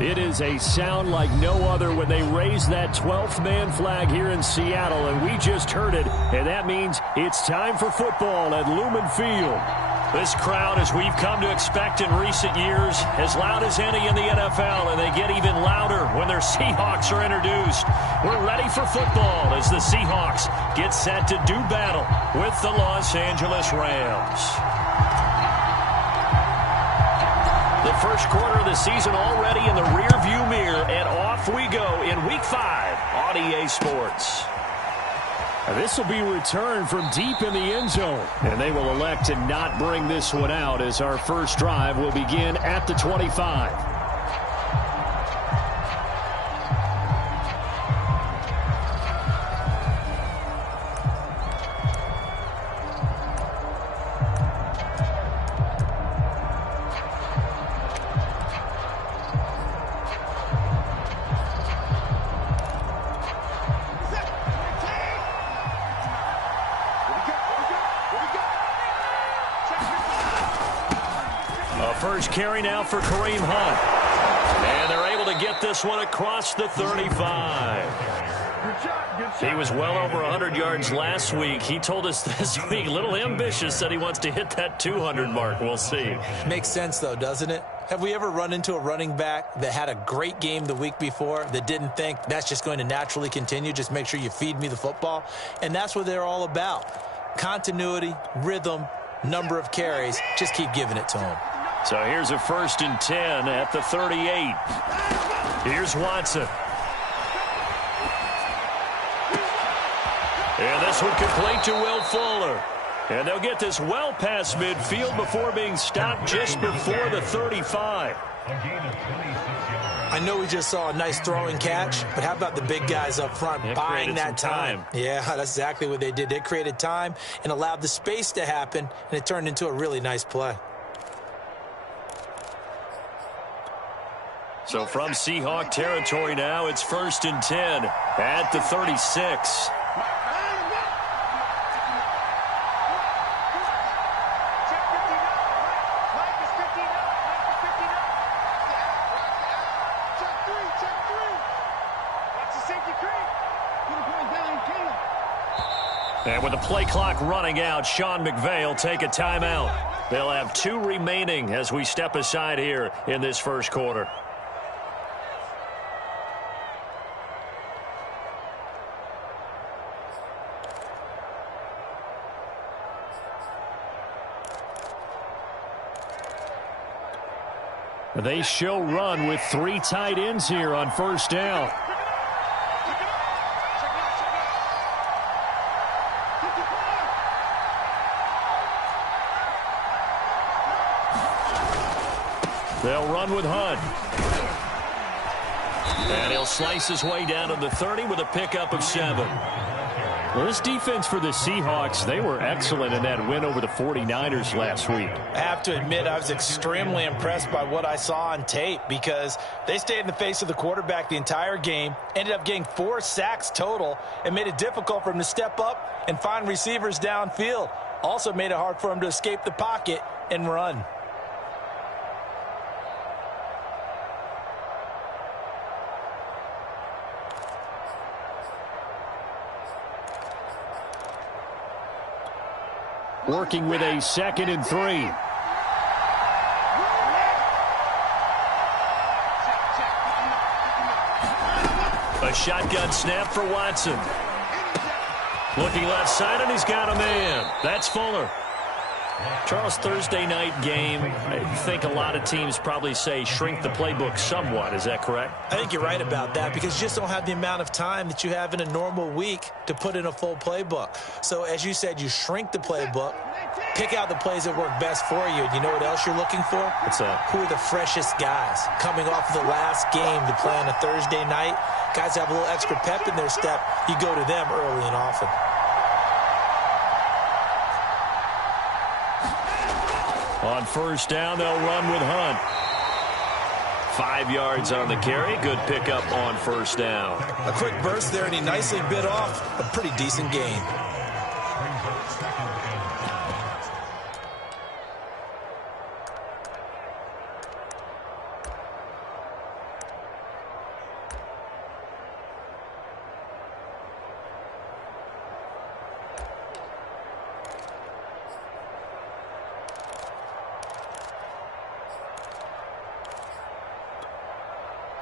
It is a sound like no other when they raise that 12th man flag here in Seattle, and we just heard it, and that means it's time for football at Lumen Field. This crowd, as we've come to expect in recent years, as loud as any in the NFL, and they get even louder when their Seahawks are introduced. We're ready for football as the Seahawks get set to do battle with the Los Angeles Rams. The first quarter of the season already in the rearview mirror, and off we go in Week 5 on EA Sports. This will be returned from deep in the end zone, and they will elect to not bring this one out as our first drive will begin at the 25. First carry now for Kareem Hunt. And they're able to get this one across the 35. He was well over 100 yards last week. He told us this week, a little ambitious, said he wants to hit that 200 mark. We'll see. Makes sense, though, doesn't it? Have we ever run into a running back that had a great game the week before that didn't think that's just going to naturally continue? Just make sure you feed me the football. And that's what they're all about. Continuity, rhythm, number of carries. Just keep giving it to him. So here's a 1st and 10 at the 38. Here's Watson. And this one complete to Will Fuller. And they'll get this well past midfield before being stopped just before the 35. I know we just saw a nice throwing catch, but how about the big guys up front buying that time? Yeah, that's exactly what they did. They created time and allowed the space to happen, and it turned into a really nice play. So from Seahawk territory now, it's 1st and 10 at the 36. And with the play clock running out, Sean McVay will take a timeout. They'll have 2 remaining as we step aside here in this first quarter. They show run with 3 tight ends here on first down. They'll run with Hunt. And he'll slice his way down to the 30 with a pickup of 7. Well, this defense for the Seahawks, they were excellent in that win over the 49ers last week. I have to admit, I was extremely impressed by what I saw on tape because they stayed in the face of the quarterback the entire game, ended up getting 4 sacks total, and made it difficult for him to step up and find receivers downfield. Also made it hard for him to escape the pocket and run. Working with a 2nd and 3. A shotgun snap for Watson. Looking left side, and he's got a man. That's Fuller. Charles, Thursday night game, I think a lot of teams probably say shrink the playbook somewhat. Is that correct? I think you're right about that because you just don't have the amount of time that you have in a normal week to put in a full playbook. So as you said, you shrink the playbook, pick out the plays that work best for you. And you know what else you're looking for? What's that? Who are the freshest guys coming off of the last game to play on a Thursday night? Guys have a little extra pep in their step. You go to them early and often. On first down, they'll run with Hunt. 5 yards on the carry. Good pickup on first down. A quick burst there, and he nicely bit off a pretty decent gain.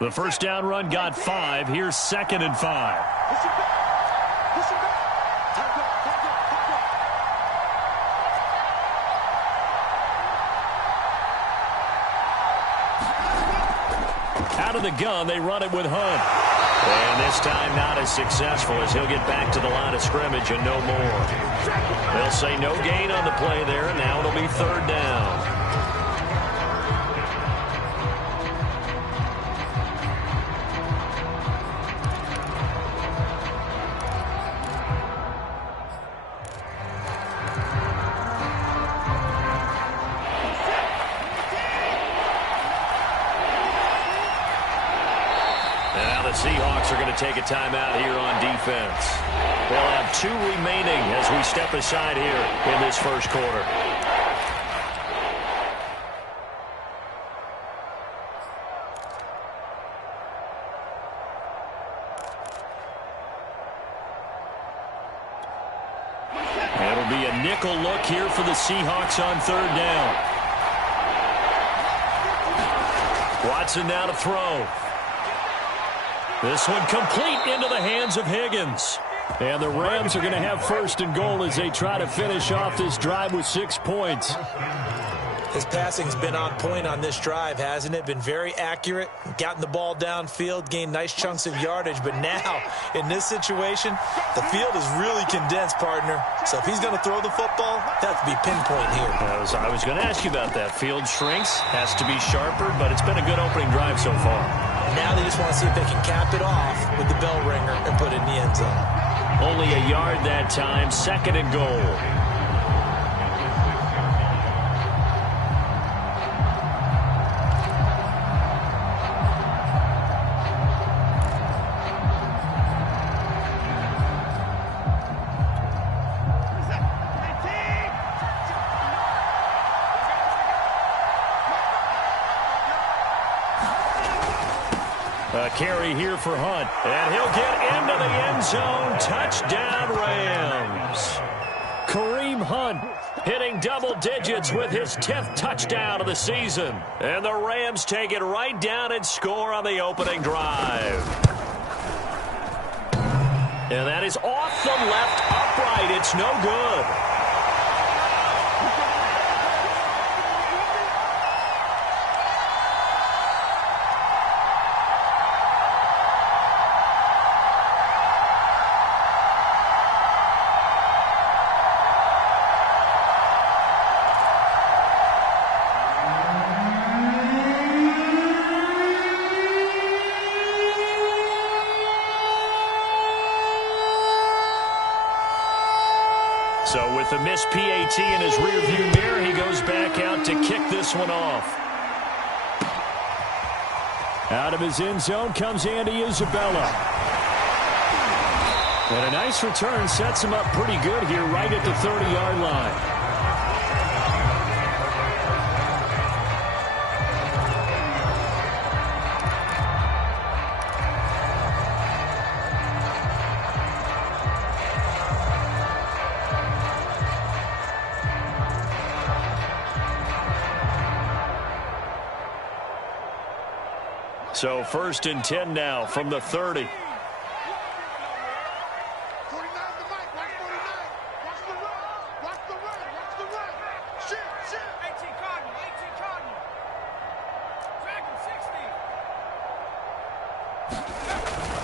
The first down run got 5. Here's 2nd and 5. Out of the gun, they run it with Hunt. And this time not as successful as he'll get back to the line of scrimmage and no more. They'll say no gain on the play there, and now it'll be 3rd down. Seahawks are going to take a timeout here on defense. They'll have 2 remaining as we step aside here in this first quarter. It'll be a nickel look here for the Seahawks on 3rd down. Watson now to throw. This one complete into the hands of Higgins. And the Rams are going to have 1st and goal as they try to finish off this drive with 6 points. His passing's been on point on this drive, hasn't it? Been very accurate, gotten the ball downfield, gained nice chunks of yardage. But now, in this situation, the field is really condensed, partner. So if he's going to throw the football, that has to be pinpoint here. I was going to ask you about that. Field shrinks, has to be sharper, but it's been a good opening drive so far. Now they just want to see if they can cap it off with the bell ringer and put it in the end zone. Only a yard that time, 2nd and goal. A carry here for Hunt, and he'll get into the end zone. Touchdown, Rams. Kareem Hunt hitting double digits with his 10th touchdown of the season. And the Rams take it right down and score on the opening drive. And that is off the left upright. It's no good. So with the missed PAT in his rearview mirror, he goes back out to kick this one off. Out of his end zone comes Andy Isabella. And a nice return sets him up pretty good here right at the 30-yard line. So 1st and 10 now from the 30.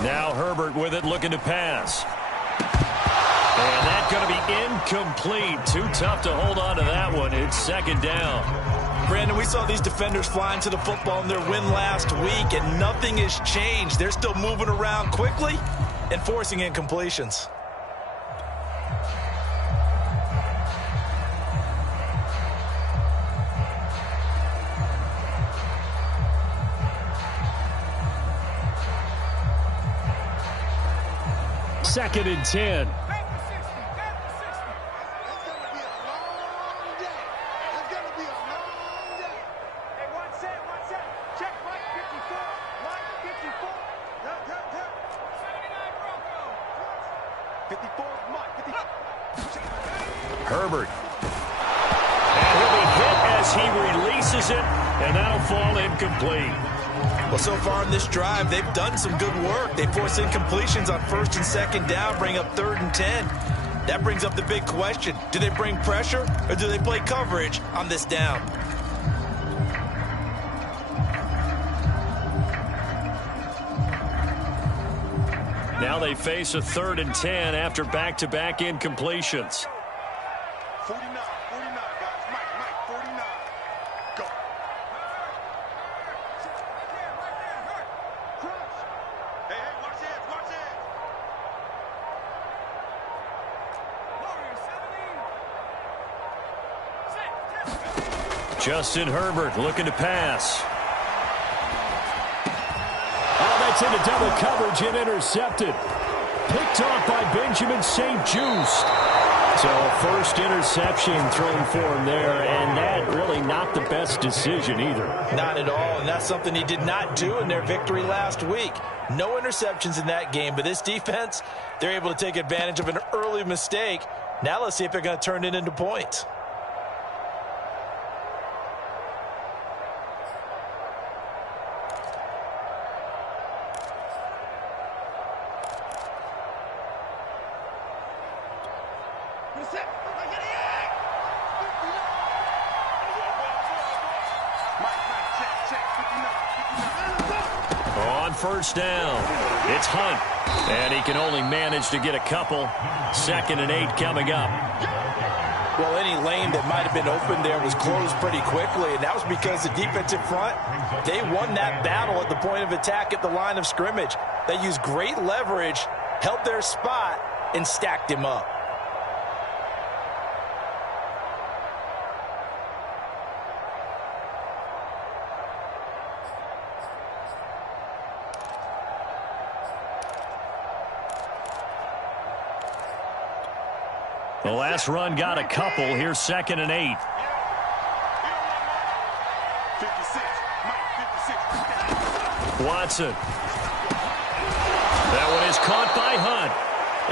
Now Herbert with it, looking to pass. And that's going to be incomplete. Too tough to hold on to that one. It's 2nd down. Brandon, we saw these defenders flying to the football in their win last week, and nothing has changed. They're still moving around quickly and forcing incompletions. Second and 10. Herbert. And he'll be hit as he releases it, and that'll fall incomplete. Well, so far in this drive, they've done some good work. They force incompletions on 1st and 2nd down, bring up 3rd and 10. That brings up the big question. Do they bring pressure or do they play coverage on this down? Now they face a 3rd and 10 after back-to-back incompletions. 49, guys. Mike, 49. Go. Hey, watch this. Justin Herbert looking to pass. Oh, that's into double coverage and intercepted. Picked off by Benjamin St-Juste. So first interception thrown for him there, and that really not the best decision either. Not at all, and that's something he did not do in their victory last week. No interceptions in that game, but this defense, they're able to take advantage of an early mistake. Now let's see if they're going to turn it into points. On first down, it's Hunt, and he can only manage to get a couple. 2nd and 8 coming up. Well, any lane that might have been open there was closed pretty quickly, and that was because the defensive front, they won that battle at the point of attack at the line of scrimmage. They used great leverage, held their spot, and stacked him up. The last run got a couple. Here's 2nd and 8. 56. Watson. That one is caught by Hunt.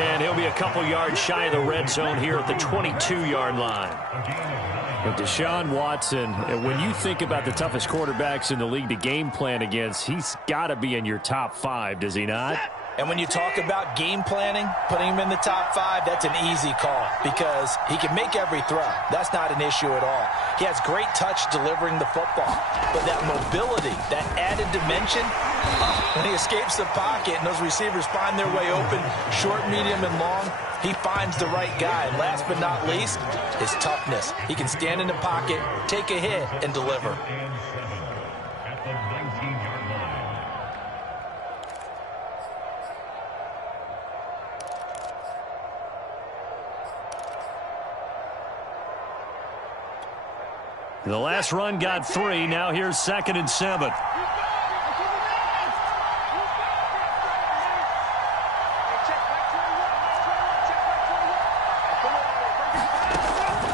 And he'll be a couple yards shy of the red zone here at the 22-yard line. But Deshaun Watson, when you think about the toughest quarterbacks in the league to game plan against, he's got to be in your top 5, does he not? And when you talk about game planning, putting him in the top 5, that's an easy call because he can make every throw. That's not an issue at all. He has great touch delivering the football. But that mobility, that added dimension, when he escapes the pocket and those receivers find their way open, short, medium, and long, he finds the right guy. And last but not least, his toughness. He can stand in the pocket, take a hit, and deliver. The last run got 3. Now here's 2nd and 7.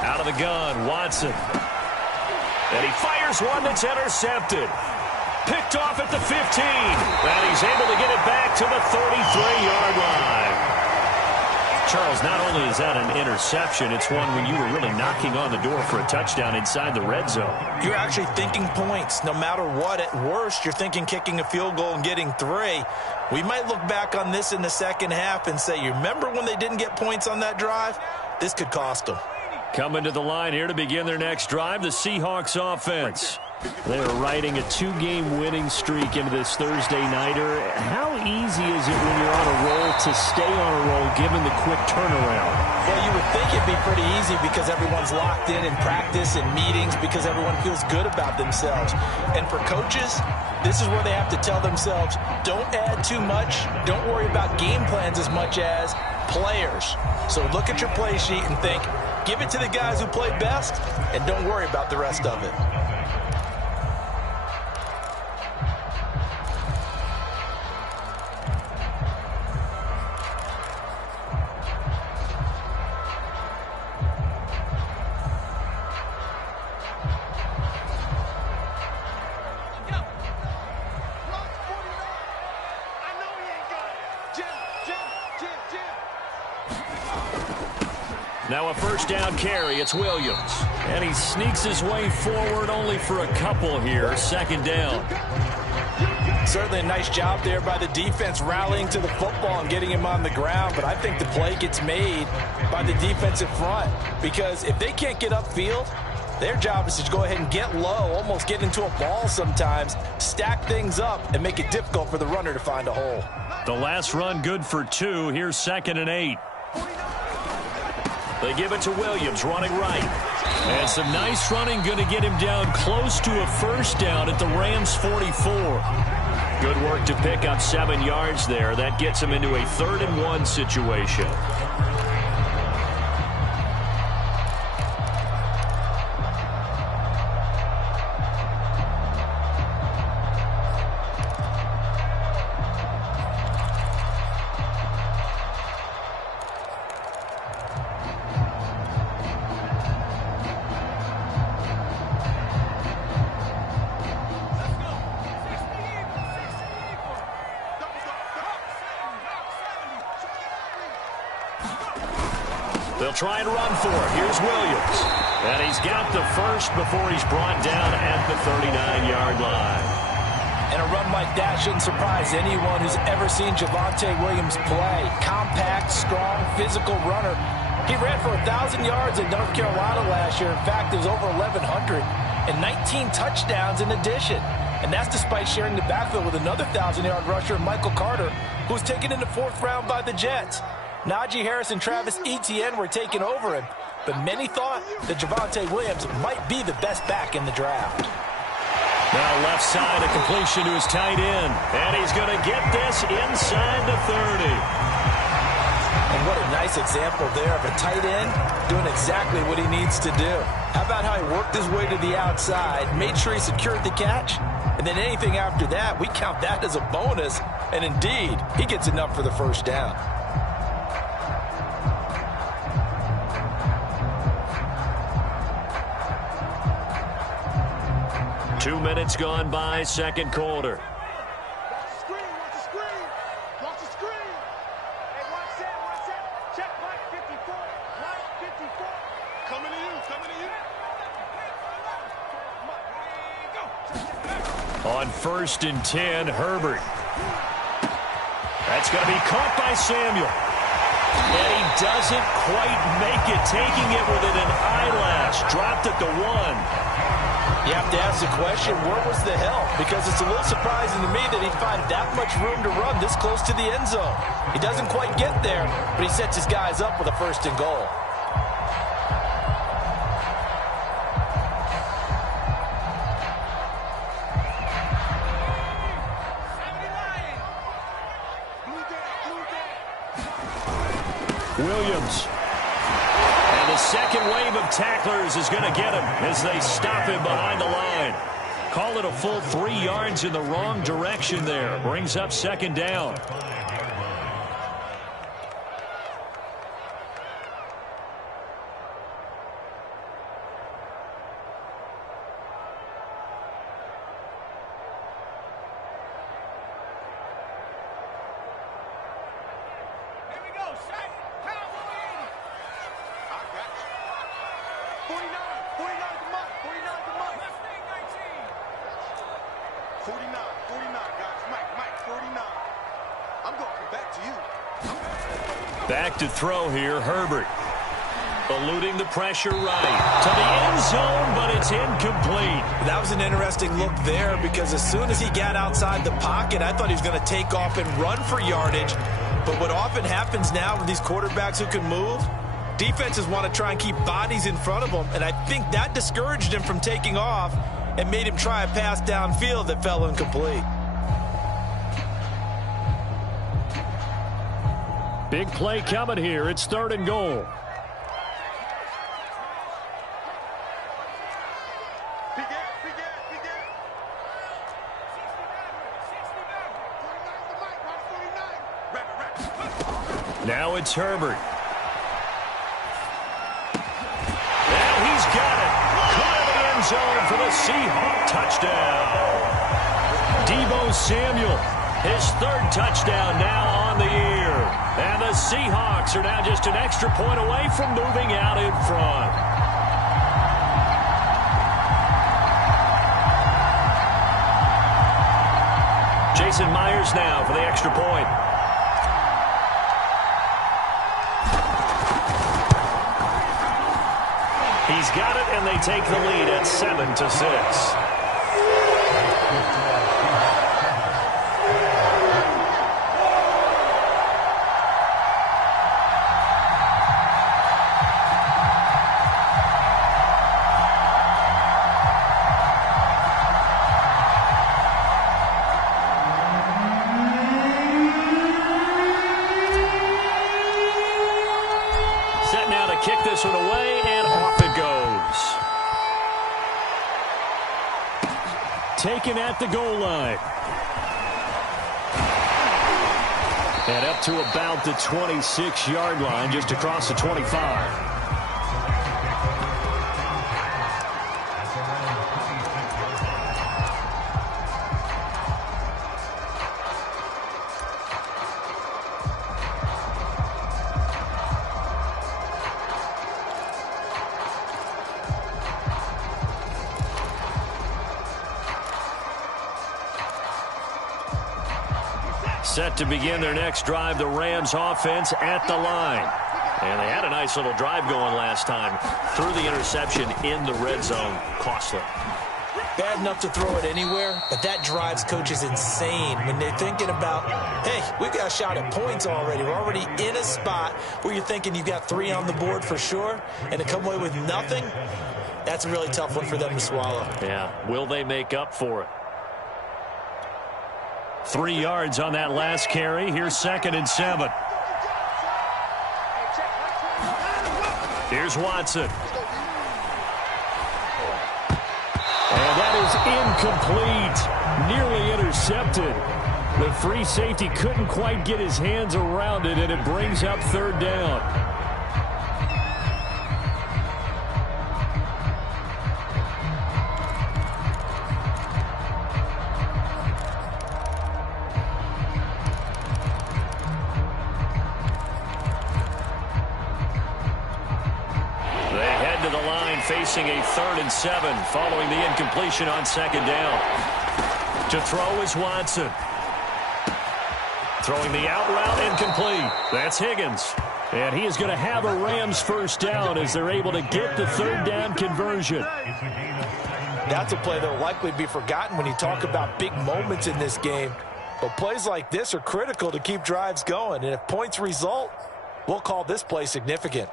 Out of the gun, Watson. And he fires one that's intercepted. Picked off at the 15. And he's able to get it back to the 33-yard line. Charles, not only is that an interception, it's one when you were really knocking on the door for a touchdown inside the red zone. You're actually thinking points. No matter what, at worst, you're thinking kicking a field goal and getting 3. We might look back on this in the second half and say, you remember when they didn't get points on that drive? This could cost them. Coming to the line here to begin their next drive, the Seahawks offense. They're riding a 2-game winning streak into this Thursday nighter. How easy is it when you're on a roll to stay on a roll given the quick turnaround? Well, you would think it'd be pretty easy because everyone's locked in practice and meetings because everyone feels good about themselves. And for coaches, this is where they have to tell themselves, don't add too much. Don't worry about game plans as much as players. So look at your play sheet and think, give it to the guys who play best and don't worry about the rest of it. Now a first down carry, it's Williams. And he sneaks his way forward only for a couple here. 2nd down. Certainly a nice job there by the defense rallying to the football and getting him on the ground, but I think the play gets made by the defensive front because if they can't get upfield, their job is to go ahead and get low, almost get into a ball sometimes, stack things up, and make it difficult for the runner to find a hole. The last run good for 2. Here's 2nd and 8. They give it to Williams, running right. And some nice running going to get him down close to a first down at the Rams' 44. Good work to pick up 7 yards there. That gets him into a 3rd and 1 situation. They'll try and run for it. Here's Williams. And he's got the first before he's brought down at the 39-yard line. And a run like that shouldn't surprise anyone who's ever seen Javonte Williams play. Compact, strong, physical runner. He ran for 1,000 yards in North Carolina last year. In fact, it was over 1,100 and 19 touchdowns in addition. And that's despite sharing the backfield with another 1,000-yard rusher, Michael Carter, who was taken in the 4th round by the Jets. Najee Harris and Travis Etienne were taking over him, but many thought that Javonte Williams might be the best back in the draft. Now left side, a completion to his tight end, and he's going to get this inside the 30. And what a nice example there of a tight end doing exactly what he needs to do. How about how he worked his way to the outside, made sure he secured the catch, and then anything after that, we count that as a bonus, and indeed, he gets enough for the first down. 2 minutes gone by, 2nd quarter. Watch the screen, watch the screen. Watch the screen. Hey, watch that. Check Mike 54. Mike 54. Coming to you, coming to you. On 1st and 10, Herbert. That's going to be caught by Samuel. And he doesn't quite make it, taking it within an eyelash. Dropped at the 1. You have to ask the question, where was the help? Because it's a little surprising to me that he'd find that much room to run this close to the end zone. He doesn't quite get there, but he sets his guys up with a 1st and goal. Williams. And the second wave of tacklers is going to get him as they stop him behind the line. Call it a full 3 yards in the wrong direction there. Brings up 2nd down. Back to throw here, Herbert. Eluding the pressure right to the end zone, but it's incomplete. That was an interesting look there because as soon as he got outside the pocket, I thought he was going to take off and run for yardage. But what often happens now with these quarterbacks who can move, defenses want to try and keep bodies in front of them, and I think that discouraged him from taking off and made him try a pass downfield that fell incomplete. Big play coming here. It's 3rd and goal. Now it's Herbert. And he's got it. Caught in the end zone for the Seahawk touchdown. Deebo Samuel, his 3rd touchdown now on the year. And the Seahawks are now just an extra point away from moving out in front. Jason Myers now for the extra point. He's got it, and they take the lead at 7-6. Set now to kick this one away, and off it goes. Taken at the goal line. And up to about the 26-yard line, just across the 25. Set to begin their next drive, the Rams offense at the line. And they had a nice little drive going last time. Threw the interception in the red zone. Costly. Bad enough to throw it anywhere, but that drives coaches insane when they're thinking about, hey, we've got a shot at points already. We're already in a spot where you're thinking you've got 3 on the board for sure, and to come away with nothing, that's a really tough one for them to swallow. Yeah, will they make up for it? 3 yards on that last carry. Here's 2nd and 7. Here's Watson. And that is incomplete. Nearly intercepted. The free safety couldn't quite get his hands around it, and it brings up 3rd down. Facing a 3rd and 7 following the incompletion on 2nd down. To throw is Watson. Throwing the out route incomplete. That's Higgins. And he is going to have a Rams 1st down as they're able to get the 3rd down conversion. That's a play that will likely be forgotten when you talk about big moments in this game. But plays like this are critical to keep drives going. And if points result, we'll call this play significant.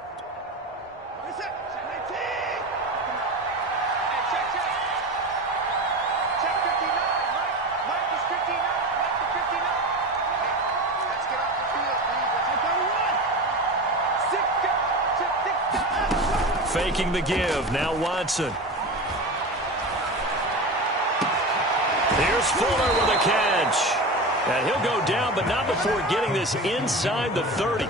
Faking the give. Now Watson. Here's Fuller with a catch. And he'll go down, but not before getting this inside the 30.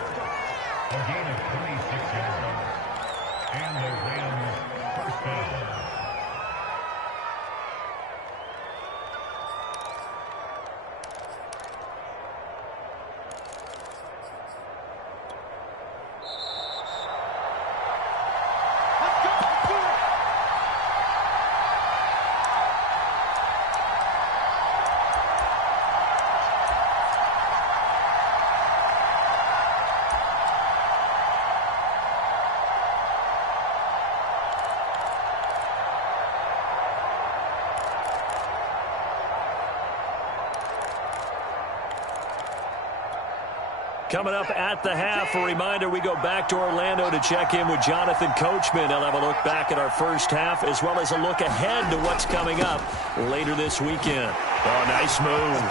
Coming up at the half, a reminder, we go back to Orlando to check in with Jonathan Coachman. He'll have a look back at our first half as well as a look ahead to what's coming up later this weekend. Oh, nice move.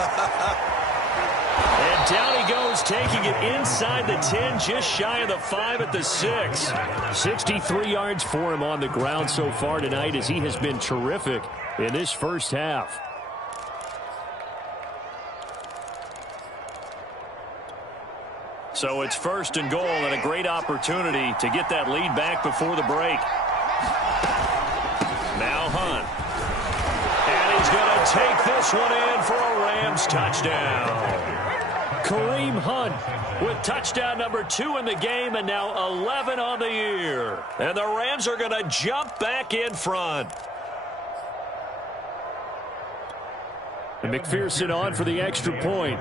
And down he goes, taking it inside the 10, just shy of the 5 at the 6. 63 yards for him on the ground so far tonight as he has been terrific in this first half. So it's 1st and goal and a great opportunity to get that lead back before the break. Now Hunt. And he's going to take this one in for a Rams touchdown. Kareem Hunt with touchdown number 2 in the game and now 11 on the year. And the Rams are going to jump back in front. And McPherson on for the extra point.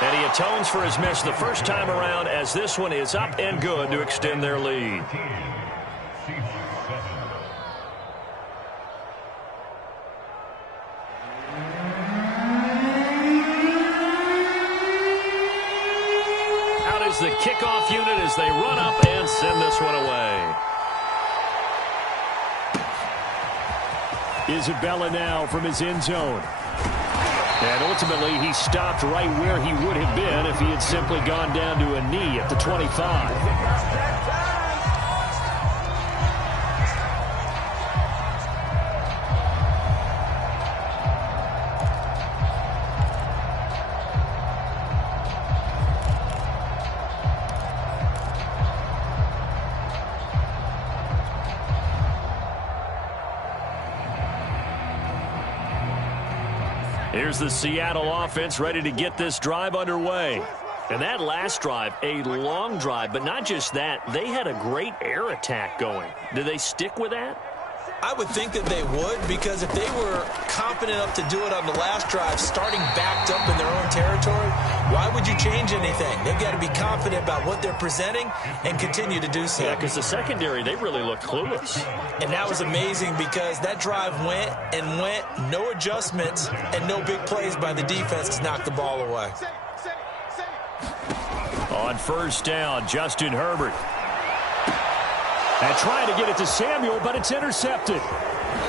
And he atones for his miss the first time around, as this one is up and good to extend their lead. Out is the kickoff unit as they run up and send this one away. Isabella now from his end zone. And ultimately, he stopped right where he would have been if he had simply gone down to a knee at the 25. Here's the Seattle offense ready to get this drive underway. And that last drive, a long drive, but not just that. They had a great air attack going. Do they stick with that? I would think that they would, because if they were confident enough to do it on the last drive, starting backed up in their own territory, why would you change anything? They've got to be confident about what they're presenting and continue to do so. Yeah, because the secondary, they really looked clueless. And that was amazing because that drive went and went, no adjustments, and no big plays by the defense to knock the ball away. On first down, Justin Herbert. And trying to get it to Samuel, but it's intercepted.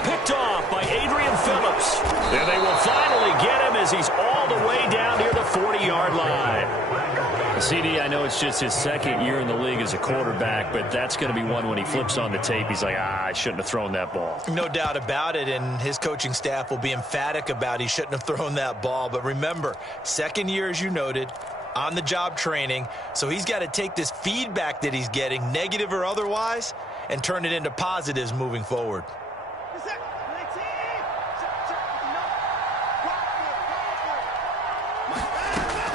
Picked off by Adrian Phillips. And they will finally get him as he's all the way down near the 40-yard line. CD, I know it's just his second year in the league as a quarterback, but that's going to be one when he flips on the tape. He's like, I shouldn't have thrown that ball. No doubt about it, and his coaching staff will be emphatic about he shouldn't have thrown that ball. But remember, second year, as you noted, on-the-job training, so he's got to take this feedback that he's getting, negative or otherwise, and turn it into positives moving forward.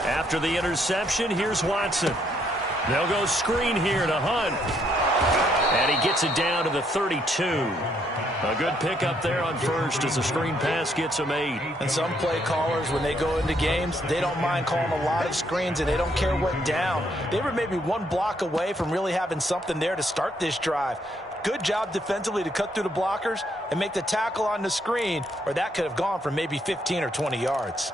After the interception, here's Watson. They'll go screen here to Hunt. And he gets it down to the 32. A good pickup there on first as the screen pass gets him 8. And some play callers, when they go into games, they don't mind calling a lot of screens, and they don't care what down. They were maybe one block away from really having something there to start this drive. Good job defensively to cut through the blockers and make the tackle on the screen, or that could have gone for maybe 15 or 20 yards.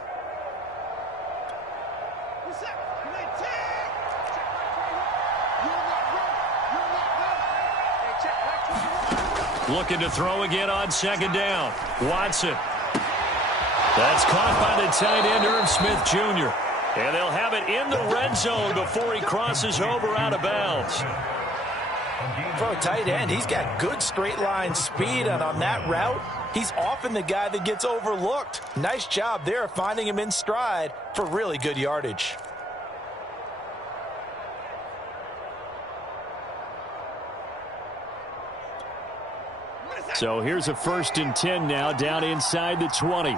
Looking to throw again on second down. Watson. That's caught by the tight end, Irv Smith Jr. And they'll have it in the red zone before he crosses over out of bounds. For a tight end, he's got good straight line speed, and on that route, he's often the guy that gets overlooked. Nice job there finding him in stride for really good yardage. So here's a 1st and 10 now, down inside the 20.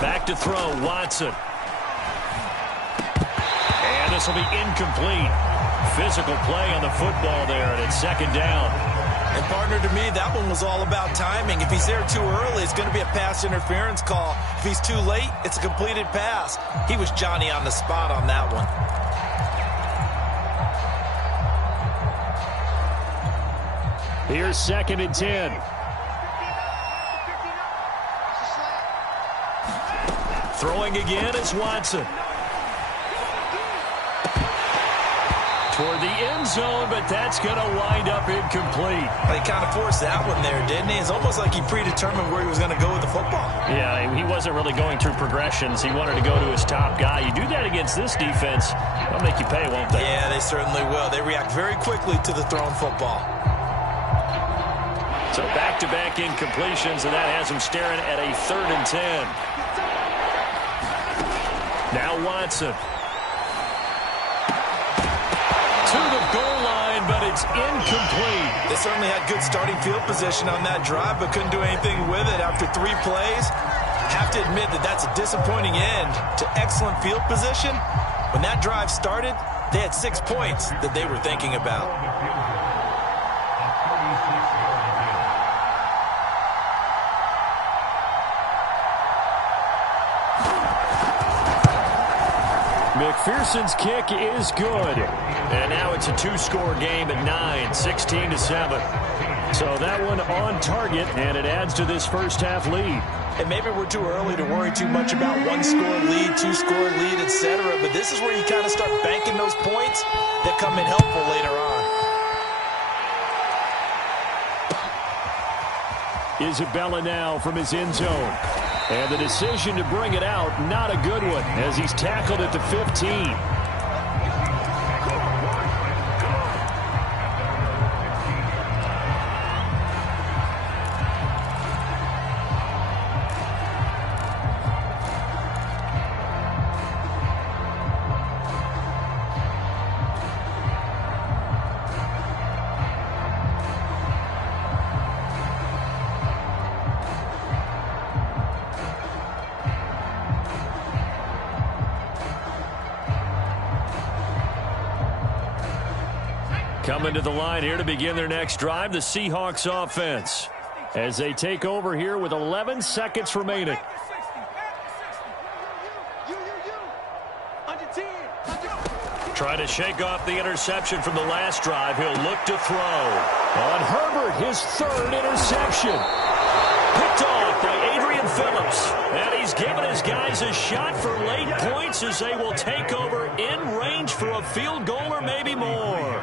Back to throw, Watson. And this will be incomplete. Physical play on the football there, and it's second down. And partner, to me, that one was all about timing. If he's there too early, it's going to be a pass interference call. If he's too late, it's a completed pass. He was Johnny on the spot on that one. Here's 2nd and 10. Throwing again is Watson. Toward the end zone, but that's going to wind up incomplete. He kind of forced that one there, didn't he? It's almost like he predetermined where he was going to go with the football. Yeah, he wasn't really going through progressions. He wanted to go to his top guy. You do that against this defense, they'll make you pay, won't they? Yeah, they certainly will. They react very quickly to the thrown football. So back-to-back incompletions, and that has him staring at a 3rd and 10. Now Watson. To the goal line, but it's incomplete. They certainly had good starting field position on that drive, but couldn't do anything with it after 3 plays. Have to admit that that's a disappointing end to excellent field position. When that drive started, they had 6 points that they were thinking about. McPherson's kick is good. And now it's a two-score game at 9, 16-7. So that one on target, and it adds to this first-half lead. And maybe we're too early to worry too much about one-score lead, two-score lead, etc. But this is where you kind of start banking those points that come in helpful later on. Isabella now from his end zone. And the decision to bring it out, not a good one, as he's tackled at the 15. Coming to the line here to begin their next drive, the Seahawks offense, as they take over here with 11 seconds remaining. Trying to shake off the interception from the last drive. He'll look to throw. On Herbert, his third interception. Picked off by Adrian Phillips. And he's given his guys a shot for late points as they will take over in range for a field goal or maybe more.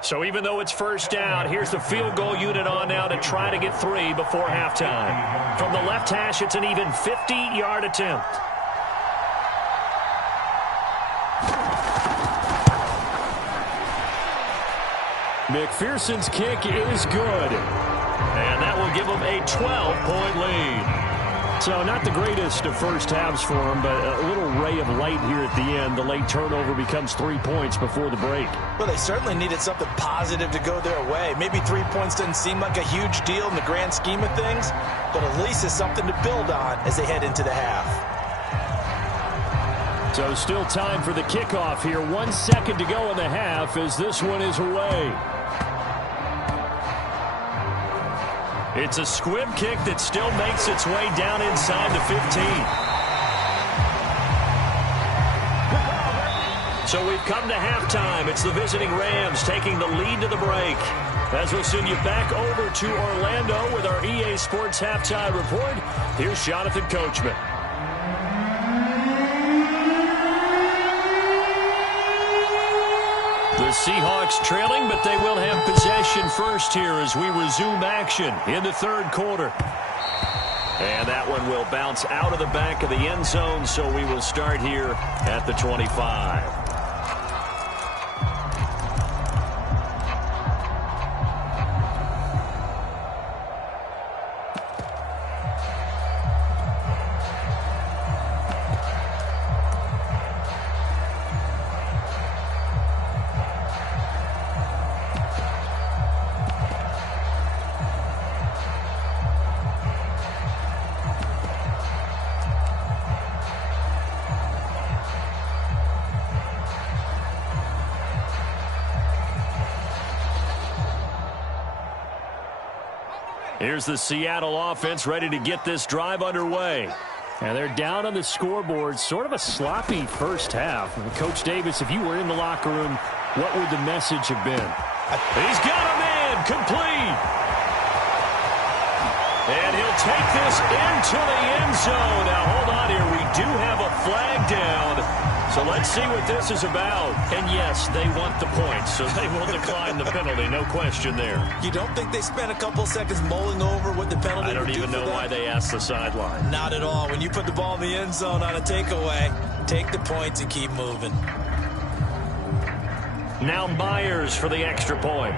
So even though it's first down, here's the field goal unit on now to try to get 3 before halftime. From the left hash, it's an even 50-yard attempt. McPherson's kick is good. And that will give them a 12-point lead. So not the greatest of first halves for him, but a little ray of light here at the end. The late turnover becomes 3 points before the break. Well, they certainly needed something positive to go their way. Maybe 3 points doesn't seem like a huge deal in the grand scheme of things, but at least it's something to build on as they head into the half. So still time for the kickoff here. 1 second to go in the half as this one is away. It's a squib kick that still makes its way down inside the 15. So we've come to halftime. It's the visiting Rams taking the lead to the break. As we'll send you back over to Orlando with our EA Sports Halftime Report, here's Jonathan Coachman. The Seahawks trailing, but they will have possession first here as we resume action in the third quarter. And that one will bounce out of the back of the end zone, so we will start here at the 25. Here's the Seattle offense ready to get this drive underway. And they're down on the scoreboard. Sort of a sloppy first half. Coach Davis, if you were in the locker room, what would the message have been? He's got a man complete. And he'll take this into the end zone. Now, hold on here. We do have a flag down. So let's see what this is about. And yes, they want the points, so they will decline the penalty. No question there. You don't think they spent a couple seconds mulling over what the penalty would do? I don't even know why they asked the sideline. Not at all. When you put the ball in the end zone on a takeaway, take the points and keep moving. Now Myers for the extra point.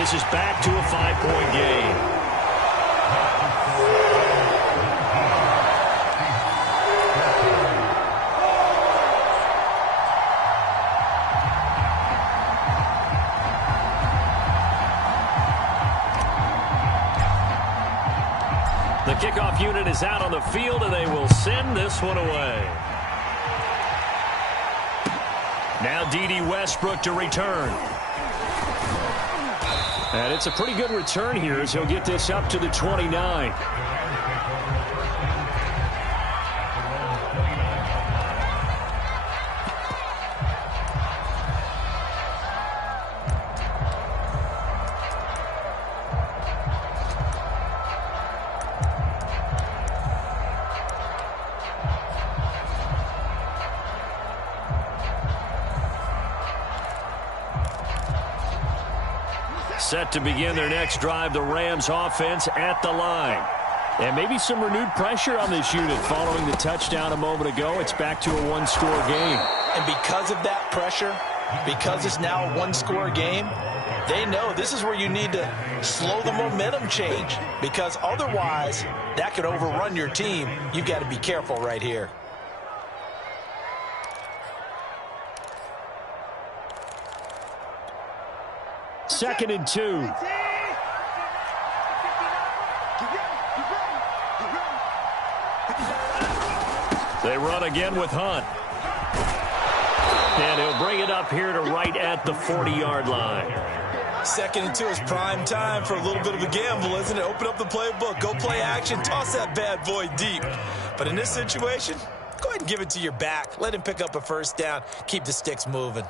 this is back to a 5-point game. The kickoff unit is out on the field, and they will send this one away. Now D.D. Westbrook to return. And it's a pretty good return here as he'll get this up to the 29. Set to begin their next drive, the Rams offense at the line. And maybe some renewed pressure on this unit following the touchdown a moment ago. It's back to a one-score game. And because of that pressure, because it's now a one-score game, they know this is where you need to slow the momentum change, because otherwise that could overrun your team. You've got to be careful right here. Second and 2. They run again with Hunt. And he'll bring it up here to right at the 40-yard line. Second and 2 is prime time for a little bit of a gamble, isn't it? Open up the playbook, go play action, toss that bad boy deep. But in this situation, go ahead and give it to your back. Let him pick up a first down. Keep the sticks moving.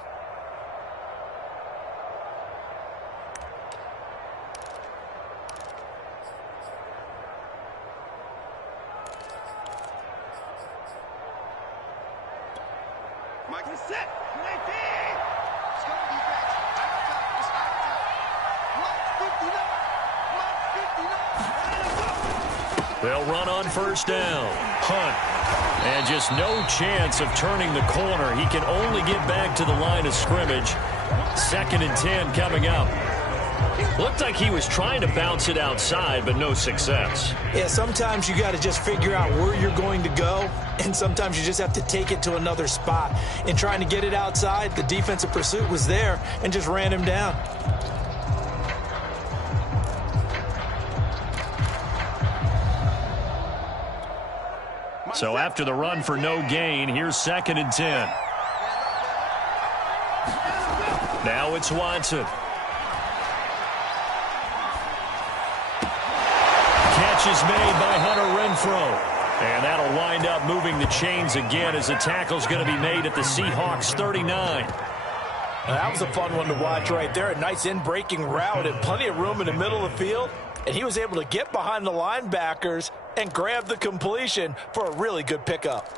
They'll run on first down. Hunt. And just no chance of turning the corner. He can only get back to the line of scrimmage. Second and 10 coming up. Looked like he was trying to bounce it outside, but no success. Yeah, sometimes you got to just figure out where you're going to go, and sometimes you just have to take it to another spot. In trying to get it outside, the defensive pursuit was there and just ran him down. So after the run for no gain, here's second and 10. Now it's Watson. Catch is made by Hunter Renfrow. And that'll wind up moving the chains again as the tackle's going to be made at the Seahawks 39. That was a fun one to watch right there. A nice in-breaking route and plenty of room in the middle of the field. And he was able to get behind the linebackers and grab the completion for a really good pickup.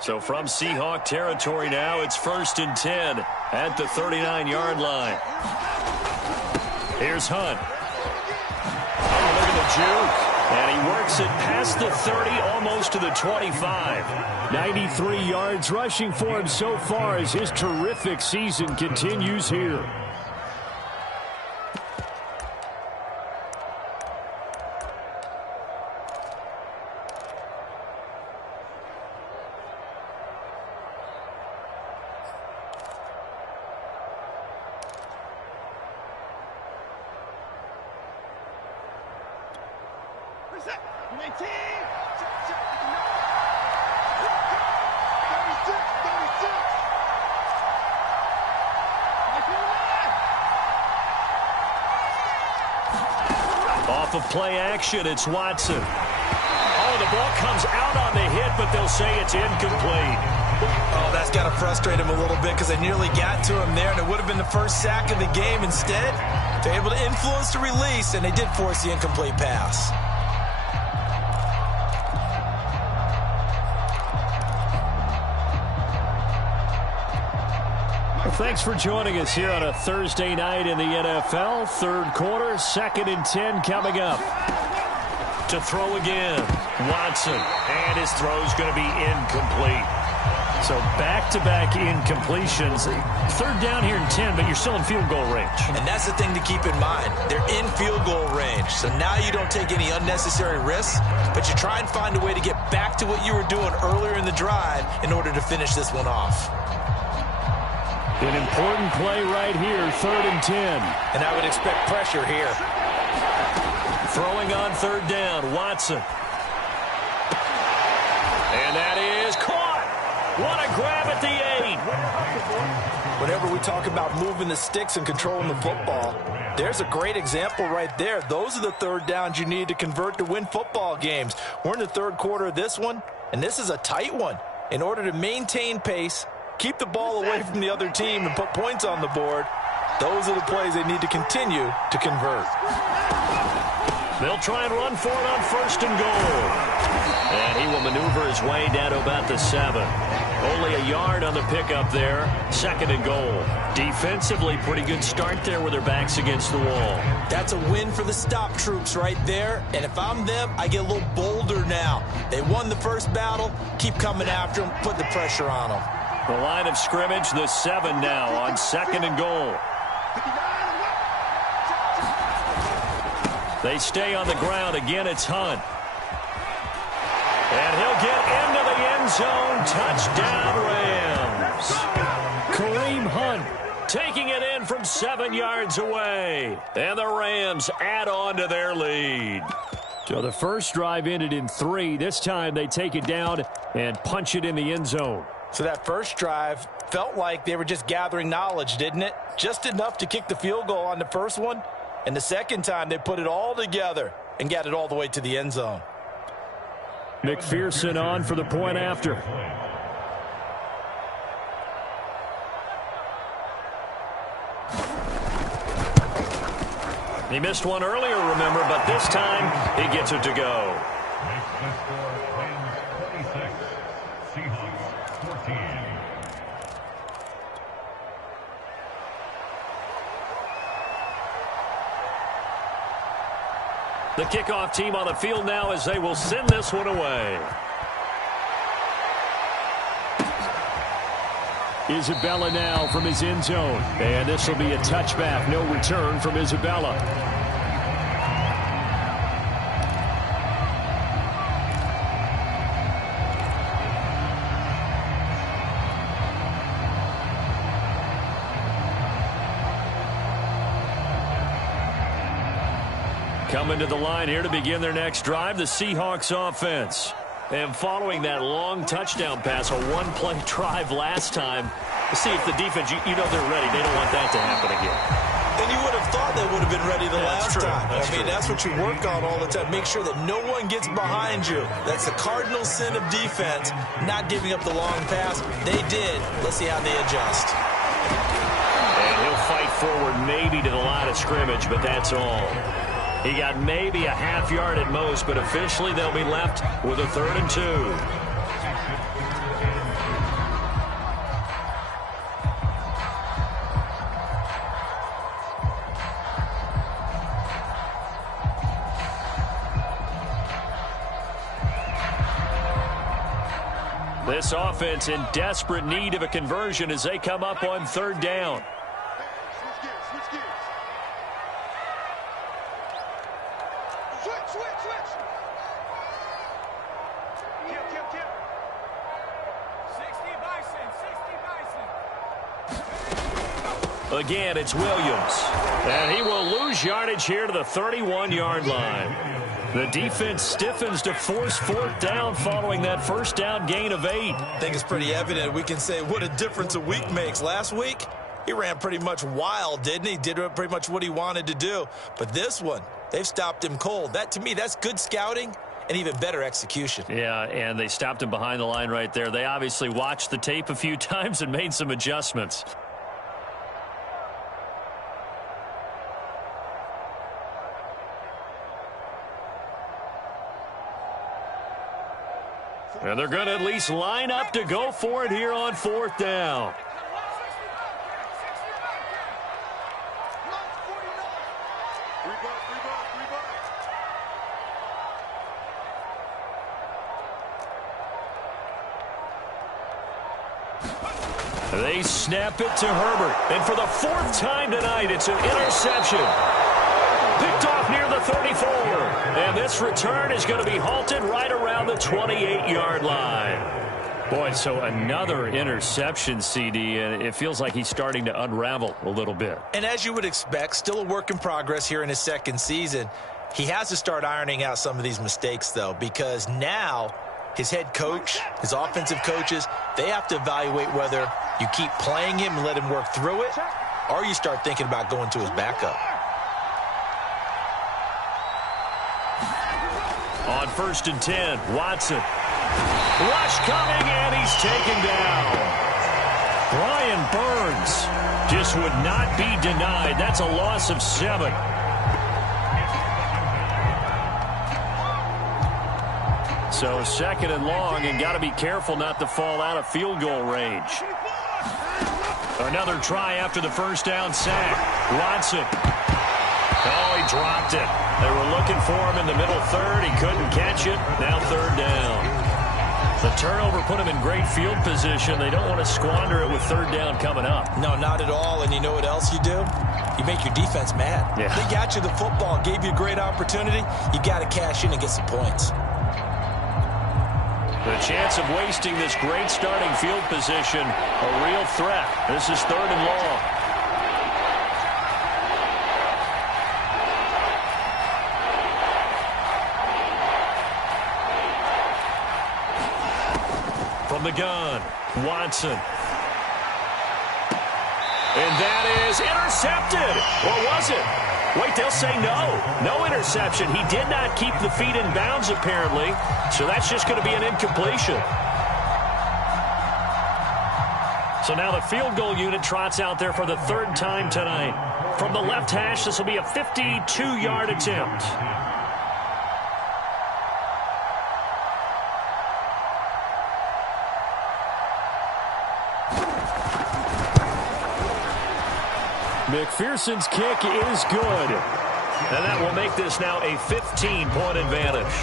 So from Seahawk territory now, it's first and 10 at the 39-yard line. Here's Hunt. Oh, look at the juke. And he works it past the 30, almost to the 25. 93 yards rushing for him so far as his terrific season continues here. Off of play action, it's Watson. Oh, the ball comes out on the hit, but they'll say it's incomplete. Oh, that's got to frustrate him a little bit because they nearly got to him there, and it would have been the first sack of the game. Instead, they're able to influence the release, and they did force the incomplete pass. Thanks for joining us here on a Thursday night in the NFL. Third quarter, second and 10 coming up. To throw again, Watson. And his throw's going to be incomplete. So back-to-back incompletions. Third down here in 10, but you're still in field goal range. And that's the thing to keep in mind. They're in field goal range. So now you don't take any unnecessary risks, but you try and find a way to get back to what you were doing earlier in the drive in order to finish this one off. An important play right here, 3rd and 10. And I would expect pressure here. Throwing on 3rd down, Watson. And that is caught. What a grab at the 8. Whenever we talk about moving the sticks and controlling the football, there's a great example right there. Those are the 3rd downs you need to convert to win football games. We're in the 3rd quarter of this one, and this is a tight one. In order to maintain pace, keep the ball away from the other team, and put points on the board, those are the plays they need to continue to convert. They'll try and run for it on 1st and goal. And he will maneuver his way down to about the 7. Only a yard on the pickup there. 2nd and goal. Defensively, pretty good start there with their backs against the wall. That's a win for the stop troops right there. And if I'm them, I get a little bolder now. They won the first battle. Keep coming after them. Put the pressure on them. The line of scrimmage, the 7 now on 2nd and goal. They stay on the ground. Again, it's Hunt. And he'll get into the end zone. Touchdown, Rams. Kareem Hunt taking it in from 7 yards away. And the Rams add on to their lead. So the first drive ended in 3. This time they take it down and punch it in the end zone. So that first drive felt like they were just gathering knowledge, didn't it? Just enough to kick the field goal on the first one. And the second time they put it all together and got it all the way to the end zone. McPherson on for the point after. He missed one earlier, remember, but this time he gets it to go. The kickoff team on the field now as they will send this one away. Isabella now from his end zone. And this will be a touchback. No return from Isabella. Coming to the line here to begin their next drive, the Seahawks offense. And following that long touchdown pass, a one-play drive last time, to see if the defense, you know they're ready. They don't want that to happen again. And you would have thought they would have been ready the last time. That's what you work on all the time. Make sure that no one gets behind you. That's the cardinal sin of defense, not giving up the long pass. They did. Let's see how they adjust. And he'll fight forward maybe to the line of scrimmage, but that's all. He got maybe a half yard at most, but officially they'll be left with a 3rd and 2. This offense in desperate need of a conversion as they come up on 3rd down. Again, it's Williams. And he will lose yardage here to the 31-yard line. The defense stiffens to force 4th down following that first down gain of 8. I think it's pretty evident. We can say what a difference a week makes. Last week, he ran pretty much wild, didn't he? Did pretty much what he wanted to do. But this one, they've stopped him cold. That, to me, that's good scouting and even better execution. Yeah, and they stopped him behind the line right there. They obviously watched the tape a few times and made some adjustments. And they're going to at least line up to go for it here on 4th down. They snap it to Herbert. And for the 4th time tonight, it's an interception. Picked off near the 34. And this return is going to be halted right around the 28-yard line. Boy, so another interception, CD, and it feels like he's starting to unravel a little bit. And as you would expect, still a work in progress here in his 2nd season. He has to start ironing out some of these mistakes, though, because now his head coach, his offensive coaches, they have to evaluate whether you keep playing him and let him work through it, or you start thinking about going to his backup. On 1st and 10, Watson. Rush coming, and he's taken down. Brian Burns just would not be denied. That's a loss of 7. So 2nd and long, and got to be careful not to fall out of field goal range. Another try after the 1st down sack. Watson. Oh, he dropped it. They were looking for him in the middle 3rd. He couldn't catch it. Now 3rd down. The turnover put him in great field position. They don't want to squander it with 3rd down coming up. No, not at all. And you know what else you do? You make your defense mad. Yeah. They got you the football, gave you a great opportunity. You got to cash in and get some points. The chance of wasting this great starting field position, a real threat. This is 3rd and long. From the gun, Watson. And that is intercepted. Or was it? Wait, they'll say no. No interception. He did not keep the feet in bounds, apparently. So that's just going to be an incompletion. So now the field goal unit trots out there for the 3rd time tonight. From the left hash, this will be a 52-yard attempt. McPherson's kick is good. And that will make this now a 15-point advantage.